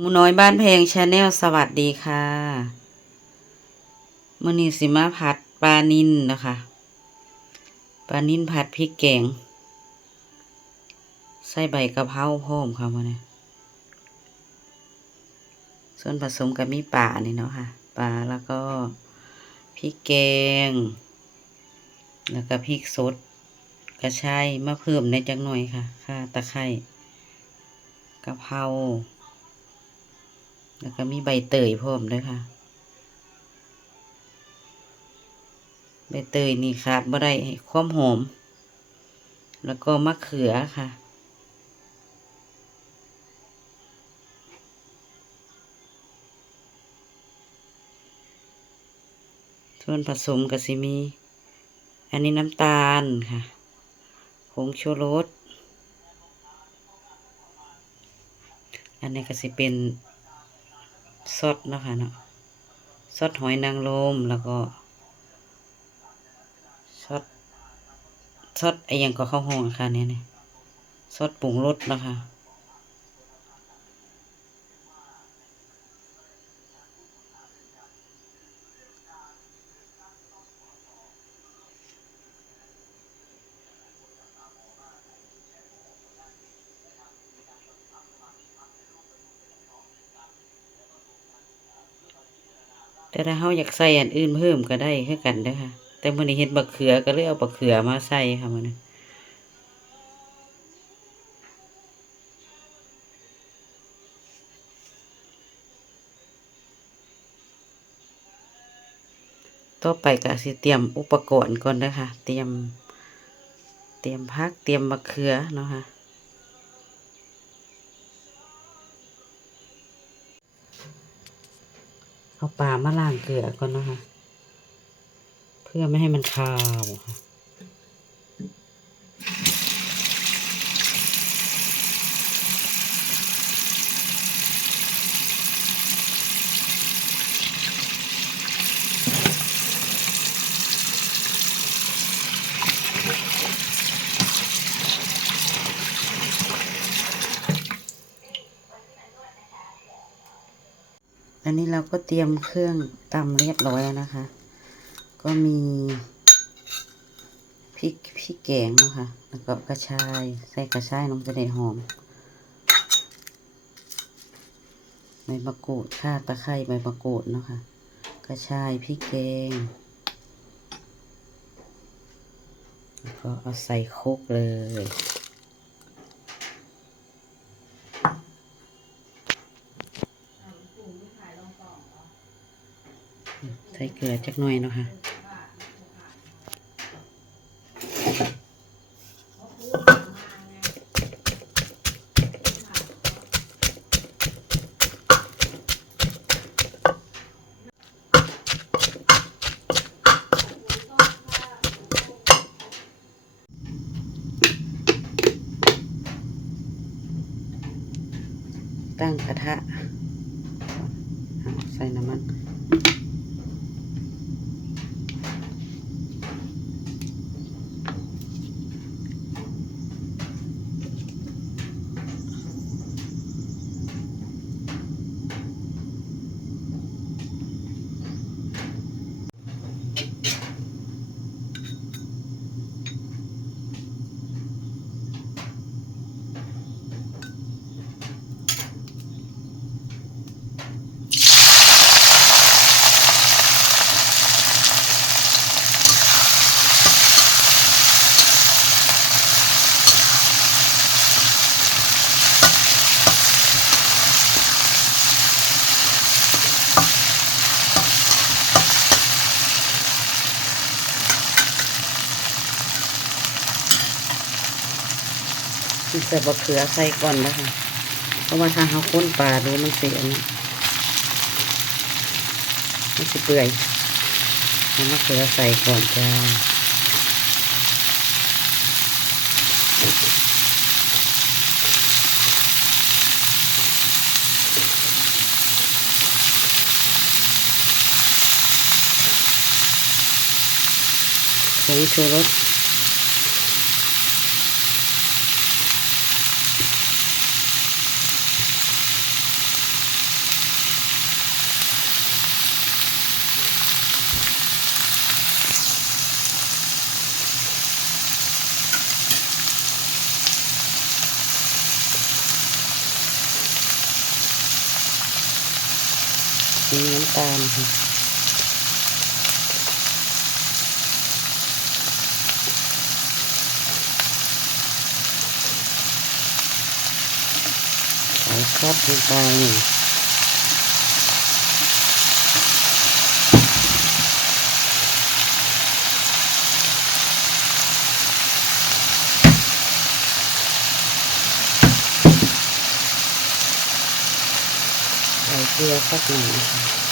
หมูน้อยบ้านเพลงชาแนลสวัสดีค่ะมือนีสิมาผัดปลานินนะคะปลานินผัดพริกแกง ใส่ใบกะเพราพร้อมค่ะมื่อนี้ส่วนผสมกับมีป่านี่เนาะค่ะปลาแล้วก็พริกแกง แล้วก็พริกสดกระชายมะเพิ่มในจักหน่อยค่ะ ค่ะตะไคร้กะเพรา แล้วก็มีใบเตยพร้อมด้วยค่ะ ใบเตยนี่ขาดบ่ได้ความหอม แล้วก็มะเขือค่ะส่วนผสมก็สิมี อันนี้น้ำตาลค่ะ ผงชูรส อันนี้ก็สิเป็น ซอสเนาะคะเนาะซอสหอยนางรมแล้วก็ซอสซอสไอ้ยังก็ข้าห้องอะค่ะเนี่ยเนี่ยซอสปรุงรสเนาะคะ แต่ถ้าเราอยากใส่อันอื่นเพิ่มก็ได้คือกันเด้อค่ะแต่มื้อนี้เห็นบักเขือก็เลยเอาบักเขือมาใส่ค่ะมื้อนี้ต่อไปก็สิเตรียมอุปกรณ์ก่อนเด้อค่ะเตรียม เตรียมผัก เตรียมบักเขือเนาะค่ะ เอาปลามาล้างเกลือก่อนนะคะ เพื่อไม่ให้มันคาวค่ะ อันนี้เราก็เตรียมเครื่องตำเรียบร้อยแล้วนะคะ ก็มีพริกพริกแกงนะคะแล้วก็กระชายใส่กระชายลงไปในหอมใบมะกรูดข่าตะไคร้ใบมะกรูดนะคะ กระชายพริกแกงแล้วก็เอาใส่โคกเลย ใส่เกลือจักหน่อยเนาะค่ะตั้งกระทะ ใส่น้ำมัน ใส่บะเขือใส่ก่อนนะคะ เพราะว่าถ้าเขาค้นปลาดูมันเสียนะมันสิเปื่อยเอามะเขือใส่ก่อนจ้าผงชูรส ผ มีน้ำตาลค่ะใ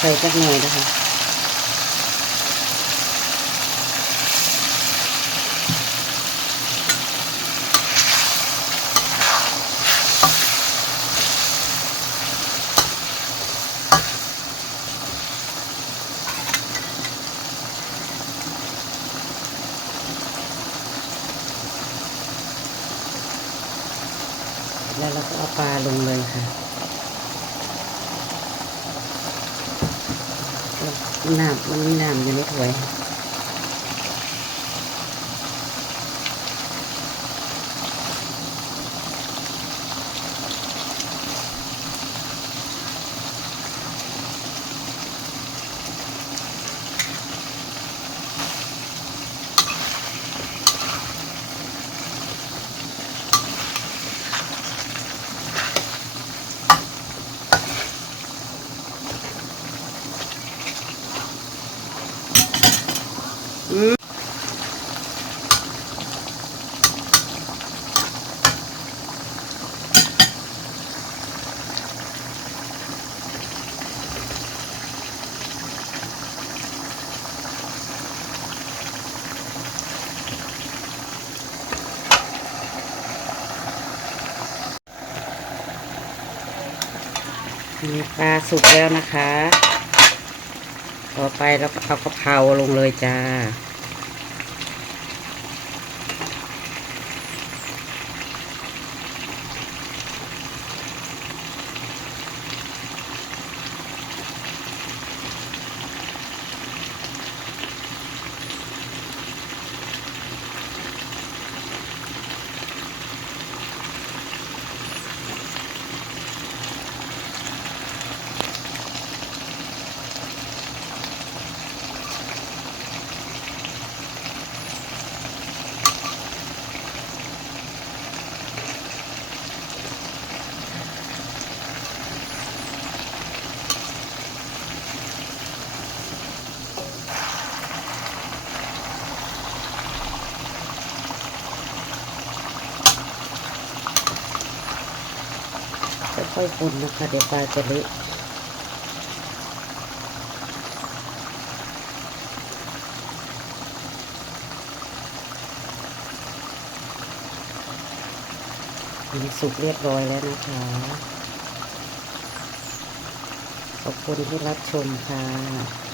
ไปใส่เกลือสักหน่อยนะคะเอาน้ำใส่จักหน่อยนะคะแล้วเราก็เอาปลาลงเลยค่ะ น้ำมันมีน้ำอยู่ในถ้วย มีปลาสุกแล้วนะคะ ต่อไปเราก็เอากระเพราลงเลยจ้า ค่อยๆคนนะคะ เดี๋ยวปลาจะเละมันสุกเรียบร้อยแล้วนะคะ ขอบคุณที่รับชมค่ะ